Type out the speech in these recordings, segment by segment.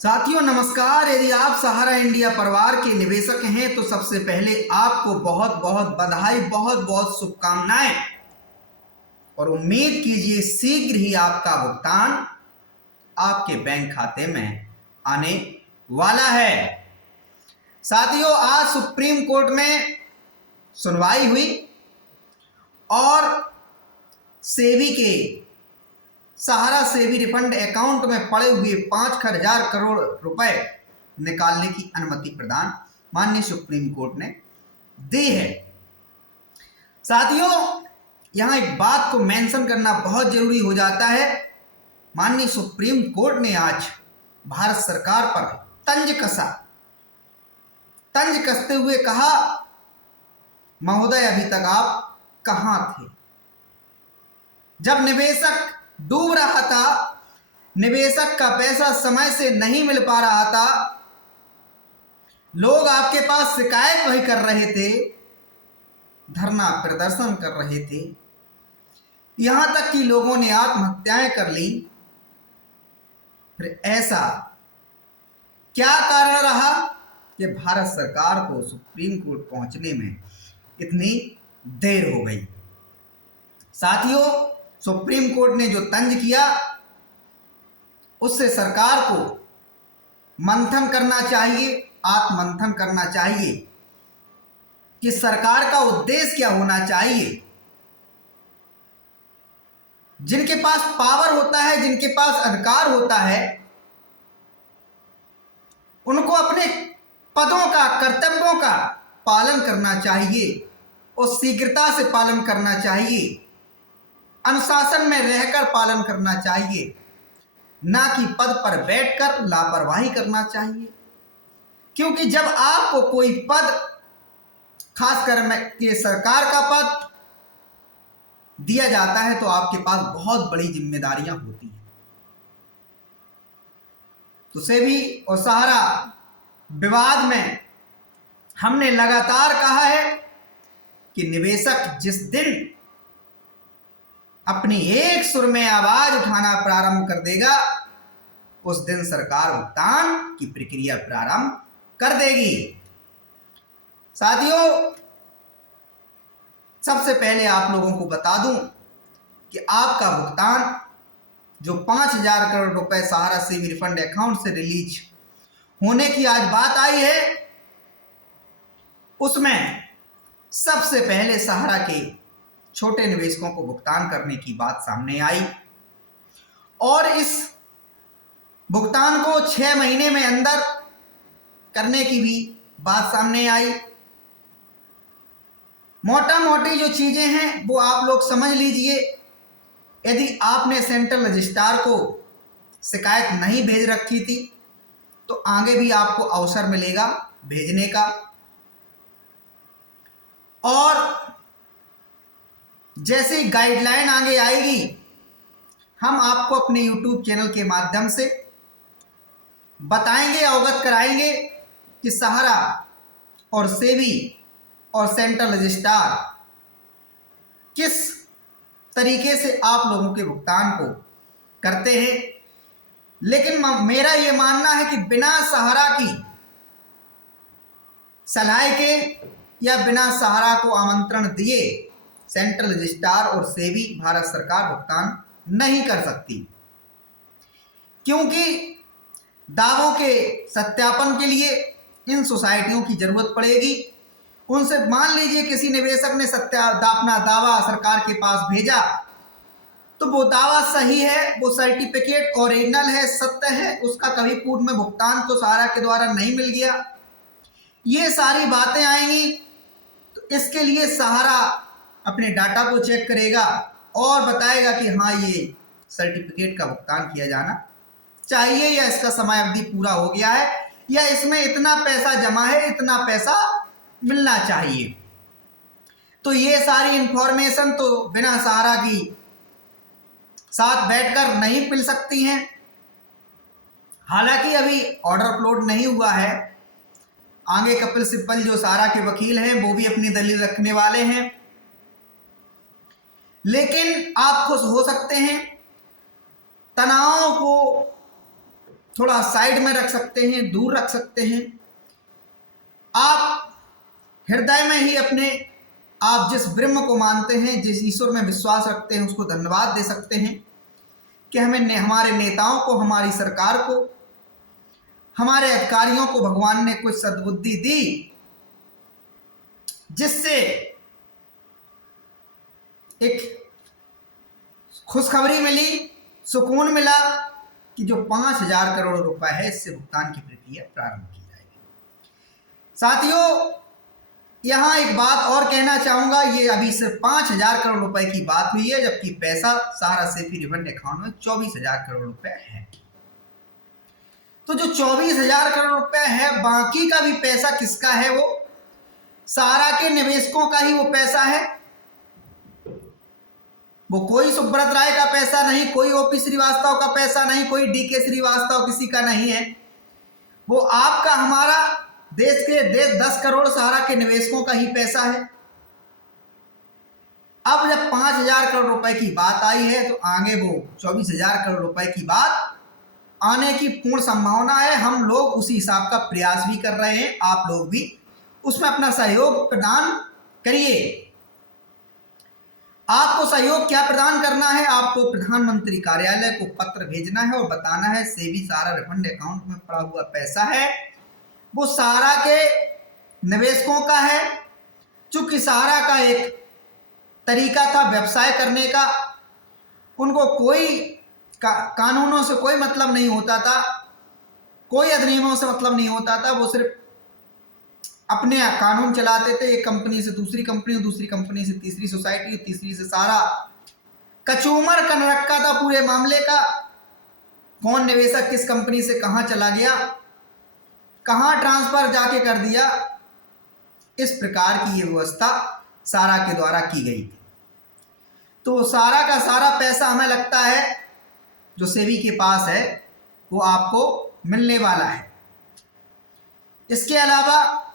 साथियों नमस्कार। यदि आप सहारा इंडिया परिवार के निवेशक हैं तो सबसे पहले आपको बहुत बहुत बधाई, बहुत बहुत शुभकामनाएं और उम्मीद कीजिए शीघ्र ही आपका भुगतान आपके बैंक खाते में आने वाला है। साथियों आज सुप्रीम कोर्ट में सुनवाई हुई और सेबी के सहारा सेबी रिफंड अकाउंट में पड़े हुए 5,000 करोड़ रुपए निकालने की अनुमति प्रदान माननीय सुप्रीम कोर्ट ने दी है। साथियों यहां एक बात को मेंशन करना बहुत जरूरी हो जाता है। माननीय सुप्रीम कोर्ट ने आज भारत सरकार पर तंज कसते हुए कहा, महोदय अभी तक आप कहां थे जब निवेशक डूब रहा था, निवेशक का पैसा समय से नहीं मिल पा रहा था, लोग आपके पास शिकायत वही कर रहे थे, धरना प्रदर्शन कर रहे थे, यहां तक कि लोगों ने आत्महत्याएं कर ली। फिर ऐसा क्या कारण रहा कि भारत सरकार को सुप्रीम कोर्ट पहुंचने में इतनी देर हो गई? साथियों सुप्रीम कोर्ट ने जो तंज किया उससे सरकार को मंथन करना चाहिए, आत्ममंथन करना चाहिए कि सरकार का उद्देश्य क्या होना चाहिए। जिनके पास पावर होता है, जिनके पास अधिकार होता है, उनको अपने पदों का, कर्तव्यों का पालन करना चाहिए और शीघ्रता से पालन करना चाहिए, अनुशासन में रहकर पालन करना चाहिए, ना कि पद पर बैठकर लापरवाही करना चाहिए। क्योंकि जब आपको कोई पद, खासकर के सरकार का पद दिया जाता है तो आपके पास बहुत बड़ी जिम्मेदारियां होती हैं। तो सेबी और सहारा विवाद में हमने लगातार कहा है कि निवेशक जिस दिन अपनी एक सुर में आवाज उठाना प्रारंभ कर देगा उस दिन सरकार भुगतान की प्रक्रिया प्रारंभ कर देगी। साथियों सबसे पहले आप लोगों को बता दूं कि आपका भुगतान जो 5,000 करोड़ रुपए सहारा सेबी रिफंड अकाउंट से रिलीज होने की आज बात आई है, उसमें सबसे पहले सहारा के छोटे निवेशकों को भुगतान करने की बात सामने आई और इस भुगतान को 6 महीने में अंदर करने की भी बात सामने आई। मोटा मोटी जो चीजें हैं वो आप लोग समझ लीजिए। यदि आपने सेंट्रल रजिस्ट्रार को शिकायत नहीं भेज रखी थी तो आगे भी आपको अवसर मिलेगा भेजने का, और जैसे गाइडलाइन आगे आएगी हम आपको अपने YouTube चैनल के माध्यम से बताएंगे, अवगत कराएंगे कि सहारा और सेबी और सेंट्रल रजिस्ट्रार किस तरीके से आप लोगों के भुगतान को करते हैं। लेकिन मेरा यह मानना है कि बिना सहारा की सलाह के या बिना सहारा को आमंत्रण दिए सेंट्रल रजिस्ट्रार और सेबी भारत सरकार भुगतान नहीं कर सकती, क्योंकि दावों के सत्यापन के लिए इन सोसाइटियों की जरूरत पड़ेगी। उनसे मान लीजिए किसी निवेशक ने अपना दावा सरकार के पास भेजा तो वो दावा सही है, वो सर्टिफिकेट ओरिजिनल है, सत्य है, उसका कभी पूर्व में भुगतान तो सहारा के द्वारा नहीं मिल गया, ये सारी बातें आएंगी। तो इसके लिए सहारा अपने डाटा को चेक करेगा और बताएगा कि हाँ ये सर्टिफिकेट का भुगतान किया जाना चाहिए, या इसका समय अवधि पूरा हो गया है, या इसमें इतना पैसा जमा है, इतना पैसा मिलना चाहिए। तो ये सारी इंफॉर्मेशन तो बिना सहारा की साथ बैठकर नहीं मिल सकती हैं। हालांकि अभी ऑर्डर अपलोड नहीं हुआ है, आगे कपिल सिब्बल जो सहारा के वकील हैं वो भी अपनी दलील रखने वाले हैं, लेकिन आप खुश हो सकते हैं, तनाव को थोड़ा साइड में रख सकते हैं, दूर रख सकते हैं। आप हृदय में ही अपने आप जिस ब्रह्म को मानते हैं, जिस ईश्वर में विश्वास रखते हैं, उसको धन्यवाद दे सकते हैं कि हमारे नेताओं को, हमारी सरकार को, हमारे अधिकारियों को भगवान ने कुछ सद्बुद्धि दी, जिससे एक खुशखबरी मिली, सुकून मिला कि जो 5,000 करोड़ रुपए है, इससे भुगतान की प्रक्रिया प्रारंभ की जाएगी। साथियों, यहां एक बात और कहना चाहूंगा, ये अभी सिर्फ 5,000 करोड़ रुपए की बात हुई है, जबकि पैसा सहारा सेफी रिबन अकाउंट में 24,000 करोड़ रुपए है। तो जो 24,000 करोड़ रुपए है, बाकी का भी पैसा किसका है? वो सहारा के निवेशकों का ही वो पैसा है। वो कोई सुब्रत राय का पैसा नहीं, कोई ओपी श्रीवास्तव का पैसा नहीं, कोई डीके श्रीवास्तव किसी का नहीं है। वो आपका, हमारा, देश के 10 करोड़ सहारा के निवेशकों का ही पैसा है। अब जब 5,000 करोड़ रुपए की बात आई है, तो आगे वो 24,000 करोड़ रुपए की बात आने की पूर्ण संभावना है। हम लोग उसी हिसाब का प्रयास भी कर रहे हैं, आप लोग भी उसमें अपना सहयोग प्रदान करिए। आपको सहयोग क्या प्रदान करना है? आपको प्रधानमंत्री कार्यालय को पत्र भेजना है और बताना है सेबी सहारा रिफंड अकाउंट में पड़ा हुआ पैसा है, वो सहारा के निवेशकों का है। चूंकि सहारा का एक तरीका था व्यवसाय करने का, उनको कोई कानूनों से कोई मतलब नहीं होता था, कोई अधिनियमों से मतलब नहीं होता था। वो सिर्फ अपने कानून चलाते थे, एक कंपनी से दूसरी कंपनी, दूसरी कंपनी से तीसरी सोसाइटी, तीसरी से सारा कचूमर कर रखा था पूरे मामले का। कौन निवेशक किस कंपनी से कहां चला गया, कहां ट्रांसफर जाके कर दिया, इस प्रकार की ये व्यवस्था सहारा के द्वारा की गई थी। तो सहारा का सारा पैसा हमें लगता है जो सेबी के पास है वो आपको मिलने वाला है। इसके अलावा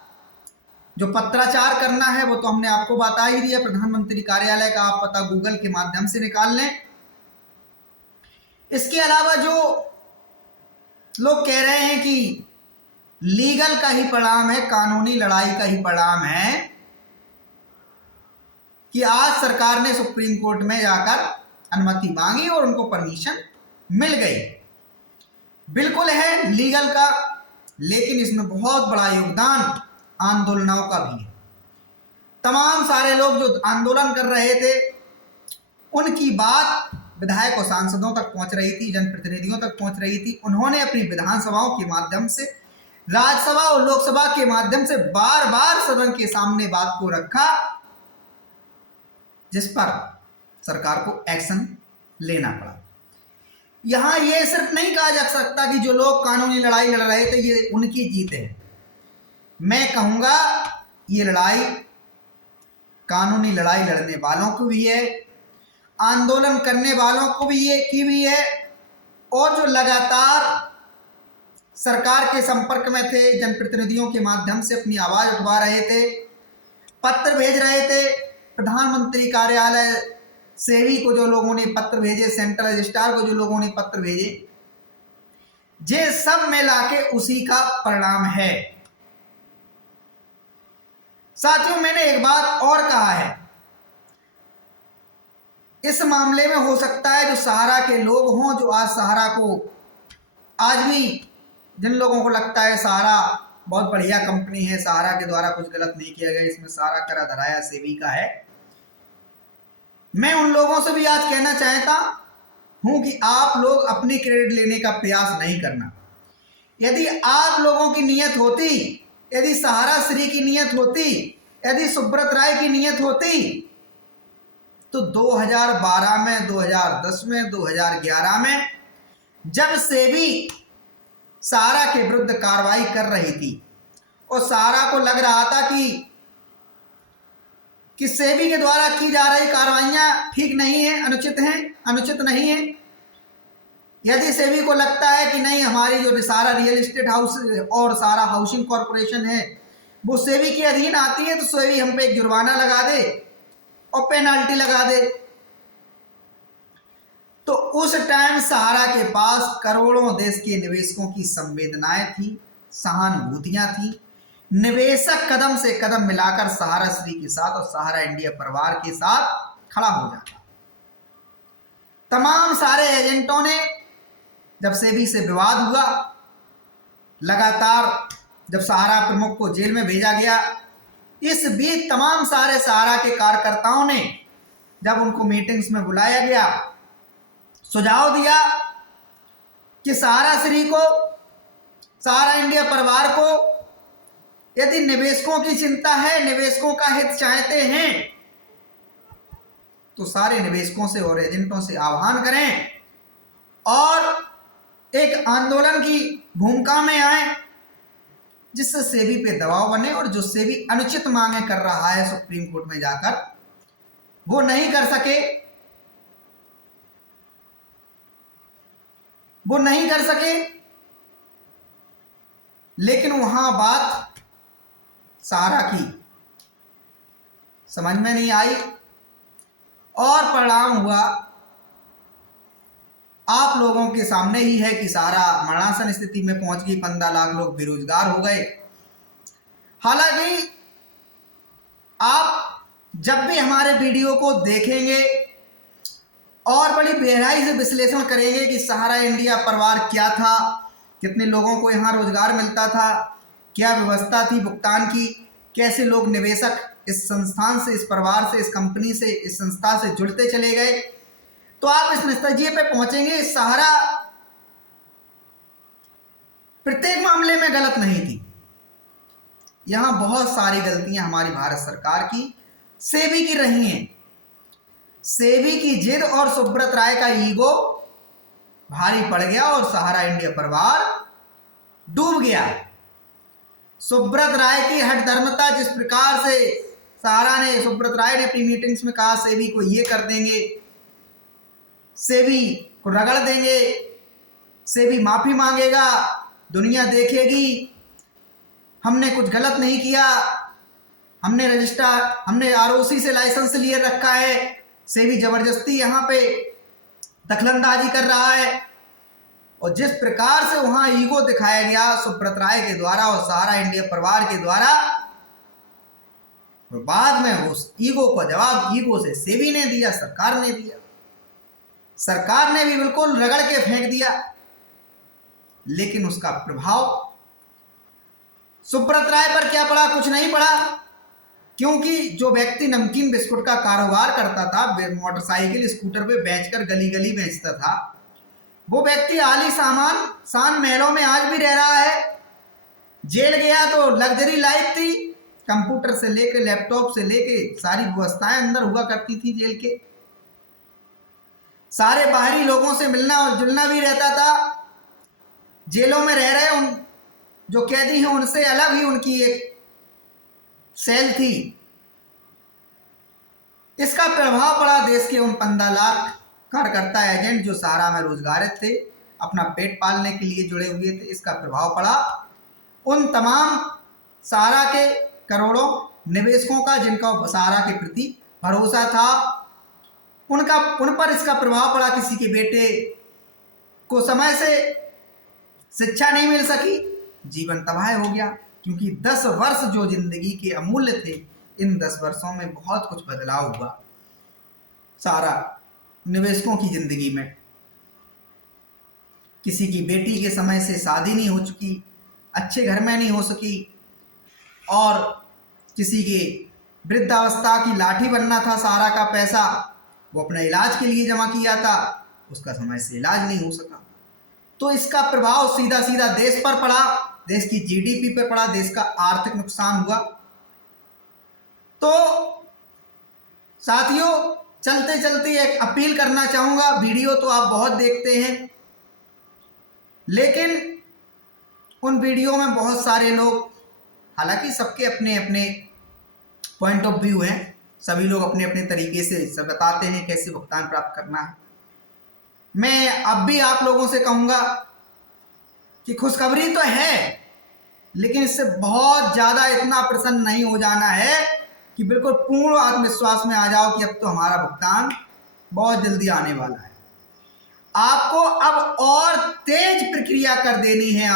जो पत्राचार करना है वो तो हमने आपको बता ही दिया। प्रधानमंत्री कार्यालय का आप पता गूगल के माध्यम से निकाल लें। इसके अलावा जो लोग कह रहे हैं कि लीगल का ही परिणाम है, कानूनी लड़ाई का ही परिणाम है कि आज सरकार ने सुप्रीम कोर्ट में जाकर अनुमति मांगी और उनको परमिशन मिल गई। बिल्कुल है लीगल का, लेकिन इसमें बहुत बड़ा योगदान आंदोलनों का भी है। तमाम सारे लोग जो आंदोलन कर रहे थे, उनकी बात विधायक और सांसदों तक पहुंच रही थी, जनप्रतिनिधियों तक पहुंच रही थी। उन्होंने अपनी विधानसभाओं के माध्यम से, राज्यसभा और लोकसभा के माध्यम से बार बार सदन के सामने बात को रखा, जिस पर सरकार को एक्शन लेना पड़ा। यहां यह सिर्फ नहीं कहा जा सकता कि जो लोग कानूनी लड़ाई लड़ रहे थे ये उनकी जीत है। मैं कहूंगा ये लड़ाई कानूनी लड़ाई लड़ने वालों को भी है, आंदोलन करने वालों को भी है, और जो लगातार सरकार के संपर्क में थे, जनप्रतिनिधियों के माध्यम से अपनी आवाज उठवा रहे थे, पत्र भेज रहे थे प्रधानमंत्री कार्यालय, सेबी को जो लोगों ने पत्र भेजे, सेंट्रल रजिस्ट्रार को जो लोगों ने पत्र भेजे, ये सब मिला के उसी का परिणाम है। साथियों, मैंने एक बात और कहा है, इस मामले में हो सकता है जो सहारा के लोग हों, जो आज सहारा को, आज भी जिन लोगों को लगता है सहारा बहुत बढ़िया कंपनी है, सहारा के द्वारा कुछ गलत नहीं किया गया, इसमें सारा करा धराया सेबी का है, मैं उन लोगों से भी आज कहना चाहता हूं कि आप लोग अपनी क्रेडिट लेने का प्रयास नहीं करना। यदि आप लोगों की नीयत होती, यदि सहारा श्री की नीयत होती, यदि सुब्रत राय की नीयत होती, तो 2012 में, 2010 में, 2011 में जब सेबी सहारा के विरुद्ध कार्रवाई कर रही थी और सहारा को लग रहा था कि सेबी के द्वारा की जा रही कार्रवाइयां ठीक नहीं है, अनुचित नहीं है, यदि सेबी को लगता है कि नहीं हमारी जो सहारा रियल एस्टेट हाउस और सहारा हाउसिंग कॉरपोरेशन है वो सेबी के अधीन आती है, तो सेबी हम पे एक जुर्माना लगा दे और पेनाल्टी लगा दे, तो उस टाइम सहारा के पास करोड़ों देश के निवेशकों की संवेदनाएं थी, सहानुभूतियां थी। निवेशक कदम से कदम मिलाकर सहारा श्री के साथ और सहारा इंडिया परिवार के साथ खड़ा हो जाता। तमाम सारे एजेंटों ने, जब सेबी से विवाद हुआ, लगातार जब सहारा प्रमुख को जेल में भेजा गया, इस बीच तमाम सारे सहारा के कार्यकर्ताओं ने जब उनको मीटिंग्स में बुलाया गया, सुझाव दिया कि सहारा श्री को, सहारा इंडिया परिवार को यदि निवेशकों की चिंता है, निवेशकों का हित चाहते हैं, तो सारे निवेशकों से और एजेंटों से आह्वान करें और एक आंदोलन की भूमिका में आए, जिससे सेबी पे दबाव बने और जो सेबी अनुचित मांगे कर रहा है सुप्रीम कोर्ट में जाकर, वो नहीं कर सके, वो नहीं कर सके। लेकिन वहां बात सहारा की समझ में नहीं आई और परिणाम हुआ आप लोगों के सामने ही है कि सहारा मरणासन स्थिति में पहुंच गई, 15 लाख लोग बेरोजगार हो गए। हालांकि आप जब भी हमारे वीडियो को देखेंगे और बड़ी गहराई से विश्लेषण करेंगे कि सहारा इंडिया परिवार क्या था, कितने लोगों को यहाँ रोजगार मिलता था, क्या व्यवस्था थी भुगतान की, कैसे लोग निवेशक इस संस्थान से, इस परिवार से, इस कंपनी से, इस संस्था से जुड़ते चले गए, तो आप इस नतीजे पे पहुंचेंगे। सहारा प्रत्येक मामले में गलत नहीं थी, यहां बहुत सारी गलतियां हमारी भारत सरकार की, सेबी की रही हैं। सेबी की जिद और सुब्रत राय का ईगो भारी पड़ गया और सहारा इंडिया परिवार डूब गया। सुब्रत राय की हठधर्मता, जिस प्रकार से सहारा ने, सुब्रत राय ने अपनी मीटिंग्स में कहा सेबी को ये कर देंगे, सेबी को रगड़ देंगे, सेबी माफी मांगेगा, दुनिया देखेगी, हमने कुछ गलत नहीं किया, हमने रजिस्टर, हमने आरओसी से लाइसेंस लिए रखा है, सेबी जबरदस्ती यहाँ पे दखलंदाजी कर रहा है। और जिस प्रकार से वहां ईगो दिखाया गया सुब्रत राय के द्वारा और सहारा इंडिया परिवार के द्वारा, और बाद में उस ईगो का जवाब ईगो से सेबी ने दिया, सरकार ने दिया। सरकार ने भी बिल्कुल रगड़ के फेंक दिया, लेकिन उसका प्रभाव सुब्रत राय पर क्या पड़ा? कुछ नहीं पड़ा, क्योंकि जो व्यक्ति नमकीन बिस्कुट का कारोबार करता था, मोटरसाइकिल स्कूटर पे बेचकर गली गली बेचता था, वो व्यक्ति आली सामान शान महलों में आज भी रह रहा है। जेल गया तो लग्जरी लाइफ थी, कंप्यूटर से लेके लैपटॉप से लेके सारी व्यवस्थाएं अंदर हुआ करती थी जेल के, सारे बाहरी लोगों से मिलना और जुलना भी रहता था। जेलों में रह रहे उन जो कैदी हैं उनसे अलग ही उनकी एक सेल थी। इसका प्रभाव पड़ा देश के उन 15 लाख कार्यकर्ता एजेंट जो सहारा में रोजगारित थे, अपना पेट पालने के लिए जुड़े हुए थे। इसका प्रभाव पड़ा उन तमाम सहारा के करोड़ों निवेशकों का, जिनका सहारा के प्रति भरोसा था, उन पर इसका प्रभाव पड़ा। किसी के बेटे को समय से शिक्षा नहीं मिल सकी, जीवन तबाह हो गया, क्योंकि 10 वर्ष जो जिंदगी के अमूल्य थे, इन 10 वर्षों में बहुत कुछ बदलाव हुआ सारा निवेशकों की जिंदगी में। किसी की बेटी के समय से शादी नहीं हो चुकी, अच्छे घर में नहीं हो सकी, और किसी के वृद्धावस्था की लाठी बनना था, सहारा का पैसा वो अपने इलाज के लिए जमा किया था, उसका समय से इलाज नहीं हो सका। तो इसका प्रभाव सीधा सीधा देश पर पड़ा, देश की जीडीपी पर पड़ा, देश का आर्थिक नुकसान हुआ। तो साथियों, चलते चलते एक अपील करना चाहूंगा। वीडियो तो आप बहुत देखते हैं, लेकिन उन वीडियो में बहुत सारे लोग, हालांकि सबके अपने अपने पॉइंट ऑफ व्यू हैं, सभी लोग अपने अपने तरीके से सब बताते हैं कैसे भुगतान प्राप्त करना है। मैं अब भी आप लोगों से कहूंगा कि खुशखबरी तो है, लेकिन इससे बहुत ज़्यादा इतना प्रसन्न नहीं हो जाना है कि बिल्कुल पूर्ण आत्मविश्वास में आ जाओ कि अब तो हमारा भुगतान बहुत जल्दी आने वाला है। आपको अब और तेज प्रक्रिया कर देनी है।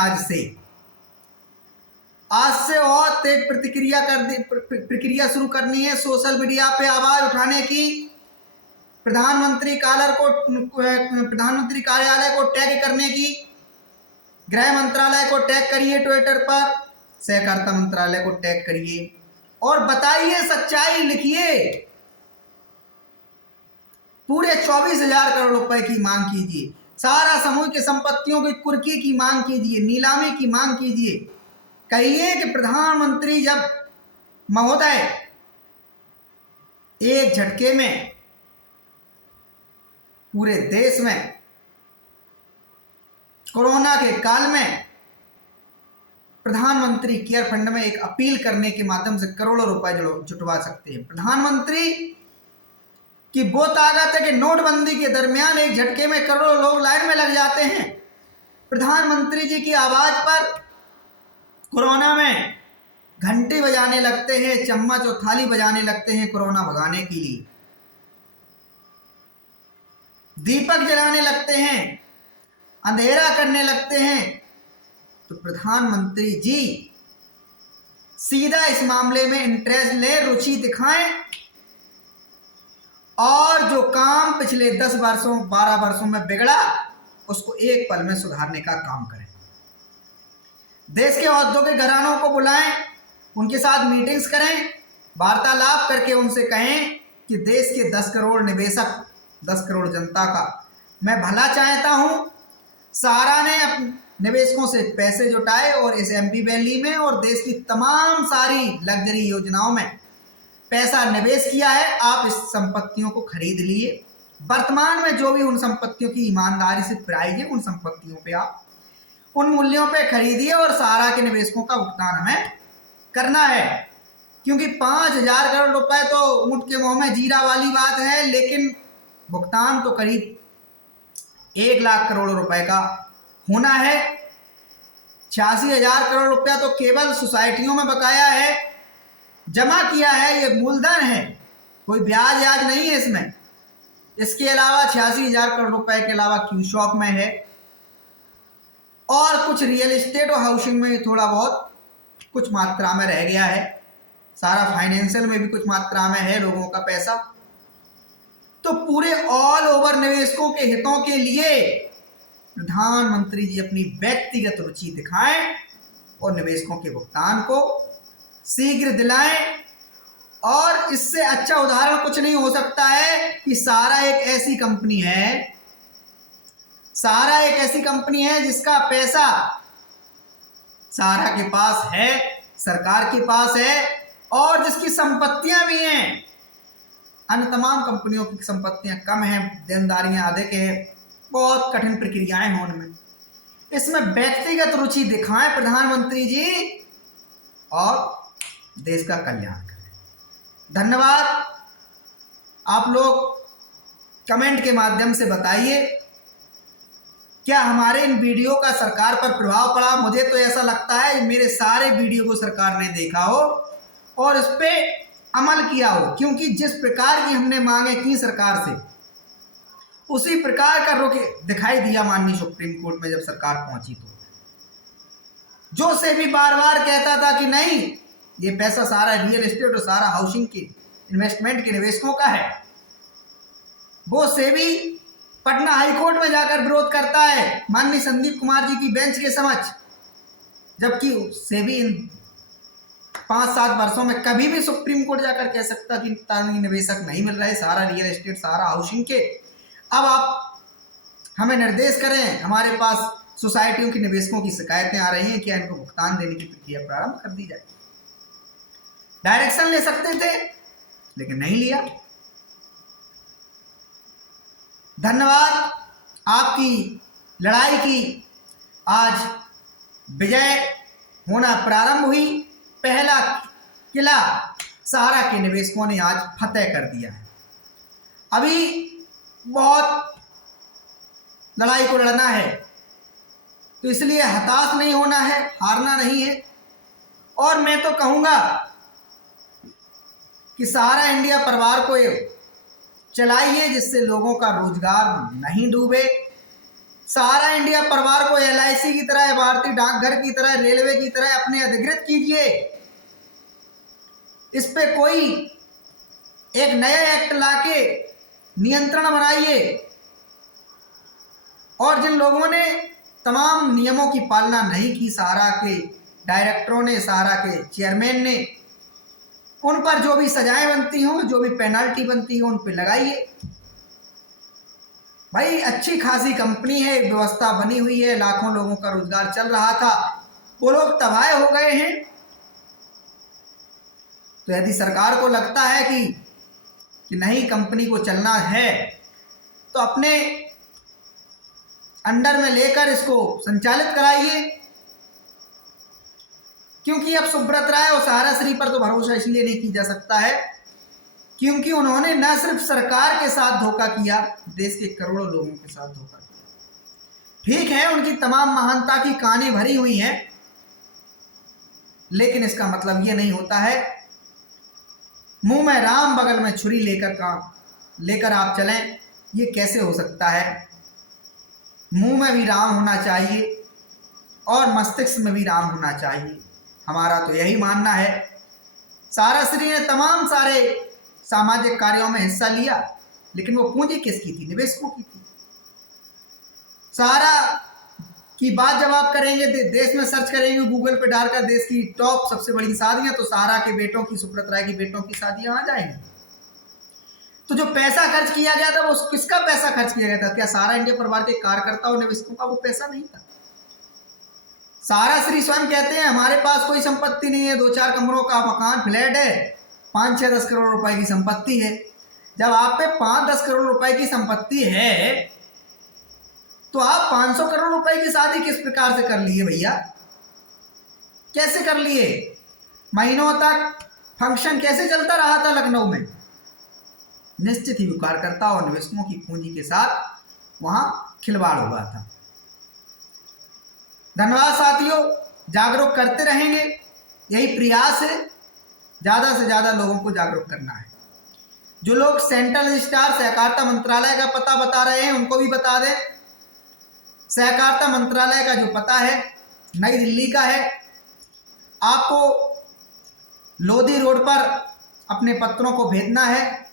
आज से और तेज प्रक्रिया शुरू करनी है। सोशल मीडिया पे आवाज उठाने की, प्रधानमंत्री कार्यालय को टैग करने की, गृह मंत्रालय को टैग करिए ट्विटर पर, सहकारिता मंत्रालय को टैग करिए और बताइए, सच्चाई लिखिए। पूरे 24,000 करोड़ रुपए की मांग कीजिए, सारा समूह की संपत्तियों की कुर्की की मांग कीजिए, नीलामी की मांग कीजिए। कहिए कि प्रधानमंत्री जब महोदय एक झटके में पूरे देश में कोरोना के काल में प्रधानमंत्री केयर फंड में एक अपील करने के माध्यम से करोड़ों रुपए जुटवा सकते हैं। प्रधानमंत्री की वो ताकत है कि नोटबंदी के दरमियान एक झटके में करोड़ों लोग लाइन में लग जाते हैं। प्रधानमंत्री जी की आवाज पर कोरोना में घंटी बजाने लगते हैं, चम्मच और थाली बजाने लगते हैं कोरोना भगाने के लिए, दीपक जलाने लगते हैं, अंधेरा करने लगते हैं। तो प्रधानमंत्री जी सीधा इस मामले में इंटरेस्ट लें, रुचि दिखाएं और जो काम पिछले 10 वर्षों 12 वर्षों में बिगड़ा उसको एक पल में सुधारने का काम करें। देश के औद्योगिक घरानों को बुलाएं, उनके साथ मीटिंग्स करें, वार्तालाप करके उनसे कहें कि देश के 10 करोड़ निवेशक, 10 करोड़ जनता का मैं भला चाहता हूं। सहारा ने निवेशकों से पैसे जुटाए और इस एमपी वैली में और देश की तमाम सारी लग्जरी योजनाओं में पैसा निवेश किया है। आप इस संपत्तियों को खरीद लिए। वर्तमान में जो भी उन संपत्तियों की ईमानदारी से प्राइस है, उन संपत्तियों पे आप उन मूल्यों पे खरीदिए और सहारा के निवेशकों का भुगतान हमें करना है। क्योंकि 5,000 करोड़ रुपए तो ऊंट के मुंह में जीरा वाली बात है, लेकिन भुगतान तो करीब 1 लाख करोड़ रुपए का होना है। 86,000 करोड़ रुपया तो केवल सोसाइटियों में बकाया है, जमा किया है। ये मूलधन है, कोई ब्याज याज नहीं है इसमें। इसके अलावा 86,000 करोड़ रुपए के अलावा क्यू शॉप में है और कुछ रियल एस्टेट और हाउसिंग में थोड़ा बहुत कुछ मात्रा में रह गया है। सारा फाइनेंशियल में भी कुछ मात्रा में है लोगों का पैसा। तो पूरे ऑल ओवर निवेशकों के हितों के लिए प्रधानमंत्री जी अपनी व्यक्तिगत रुचि दिखाएं और निवेशकों के भुगतान को शीघ्र दिलाएं। और इससे अच्छा उदाहरण कुछ नहीं हो सकता है कि सहारा एक ऐसी कंपनी है जिसका पैसा सहारा के पास है, सरकार के पास है और जिसकी संपत्तियां भी हैं। अन्य तमाम कंपनियों की संपत्तियां कम हैं, देनदारियां अधिक हैं, बहुत कठिन प्रक्रियाएं हैं उनमें। इसमें व्यक्तिगत रुचि दिखाएं प्रधानमंत्री जी और देश का कल्याण करें। धन्यवाद। आप लोग कमेंट के माध्यम से बताइए क्या हमारे इन वीडियो का सरकार पर प्रभाव पड़ा। मुझे तो ऐसा लगता है मेरे सारे वीडियो को सरकार ने देखा हो और इस पे अमल किया हो, क्योंकि जिस प्रकार की हमने मांगे की सरकार से उसी प्रकार का रुख दिखाई दिया माननीय सुप्रीम कोर्ट में जब सरकार पहुंची। तो जो से भी बार बार कहता था कि नहीं, ये पैसा सारा रियल एस्टेट और सारा हाउसिंग के इन्वेस्टमेंट के निवेशकों का है, वो से भी पटना हाईकोर्ट में जाकर विरोध करता है माननीय संदीप कुमार जी की बेंच के समक्ष। जबकि सेबी इन 5-7 वर्षों में कभी भी सुप्रीम कोर्ट जाकर कह सकता कि निवेशक नहीं मिल रहे सारा रियल एस्टेट सारा हाउसिंग के। अब आप हमें निर्देश करें, हमारे पास सोसाइटियों के निवेशकों की शिकायतें आ रही हैं, क्या इनको भुगतान देने की प्रक्रिया प्रारंभ कर दी जाए। डायरेक्शन ले सकते थे लेकिन नहीं लिया। धन्यवाद। आपकी लड़ाई की आज विजय होना प्रारंभ हुई। पहला किला सहारा के निवेशकों ने आज फतेह कर दिया है। अभी बहुत लड़ाई को लड़ना है, तो इसलिए हताश नहीं होना है, हारना नहीं है। और मैं तो कहूंगा कि सहारा इंडिया परिवार को चलाइए जिससे लोगों का रोजगार नहीं डूबे, सारा इंडिया परिवार को LIC की तरह, भारतीय डाकघर की तरह, रेलवे की तरह अपने अधिकृत कीजिए। इस पे कोई एक नया एक्ट लाके नियंत्रण बनाइए। और जिन लोगों ने तमाम नियमों की पालना नहीं की, सहारा के डायरेक्टरों ने, सहारा के चेयरमैन ने, उन पर जो भी सजाएं बनती हों, जो भी पेनल्टी बनती हो, उन पर लगाइए। भाई अच्छी खासी कंपनी है, व्यवस्था बनी हुई है, लाखों लोगों का रोजगार चल रहा था, वो लोग तबाह हो गए हैं। तो यदि सरकार को लगता है कि नहीं कंपनी को चलना है, तो अपने अंडर में लेकर इसको संचालित कराइए। क्योंकि अब सुब्रत राय और सहारा श्री पर तो भरोसा इसलिए नहीं किया जा सकता है क्योंकि उन्होंने न सिर्फ सरकार के साथ धोखा किया, देश के करोड़ों लोगों के साथ धोखा किया। ठीक है, उनकी तमाम महानता की कहानी भरी हुई है, लेकिन इसका मतलब ये नहीं होता है मुंह में राम बगल में छुरी लेकर आप चलें। ये कैसे हो सकता है? मुंह में भी राम होना चाहिए और मस्तिष्क में भी राम होना चाहिए। हमारा तो यही मानना है। सहारा श्री ने तमाम सारे सामाजिक कार्यों में हिस्सा लिया, लेकिन वो पूंजी किसकी थी? निवेशकों की थी। सहारा की बात जब आप करेंगे, देश में सर्च करेंगे गूगल पे डालकर देश की टॉप सबसे बड़ी शादियां, तो सहारा के बेटों की, सुब्रत राय के बेटों की शादियां आ जाएंगी। तो जो पैसा खर्च किया गया था, वो किसका पैसा खर्च किया गया था? क्या सहारा इंडिया परिवार के कार्यकर्ताओं, निवेशकों का वो पैसा नहीं था? सहारा श्री स्वयं कहते हैं हमारे पास कोई संपत्ति नहीं है, 2-4 कमरों का मकान, फ्लैट है, 5-6-10 करोड़ रुपए की संपत्ति है। जब आप पे 5-10 करोड़ रुपए की संपत्ति है, तो आप 500 करोड़ रुपए की शादी किस प्रकार से कर लिए भैया? कैसे कर लिए? महीनों तक फंक्शन कैसे चलता रहा था लखनऊ में? निश्चित ही कार्यकर्ता और निवेशकों की पूंजी के साथ वहां खिलवाड़ हुआ था। धन्यवाद साथियों, जागरूक करते रहेंगे, यही प्रयास है। ज्यादा से ज्यादा लोगों को जागरूक करना है। जो लोग सेंट्रल रजिस्ट्रार सहकारिता मंत्रालय का पता बता रहे हैं, उनको भी बता दें। सहकारिता मंत्रालय का जो पता है नई दिल्ली का है। आपको लोधी रोड पर अपने पत्रों को भेजना है।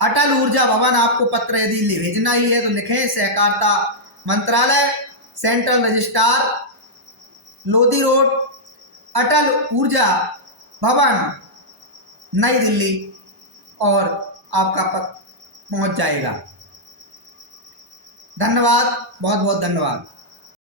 अटल ऊर्जा भवन आपको पत्र यदि भेजना ही है तो लिखें सहकारिता मंत्रालय, सेंट्रल रजिस्ट्रार, लोधी रोड, अटल ऊर्जा भवन, नई दिल्ली, और आपका पत्र पहुंच जाएगा। धन्यवाद, बहुत बहुत धन्यवाद।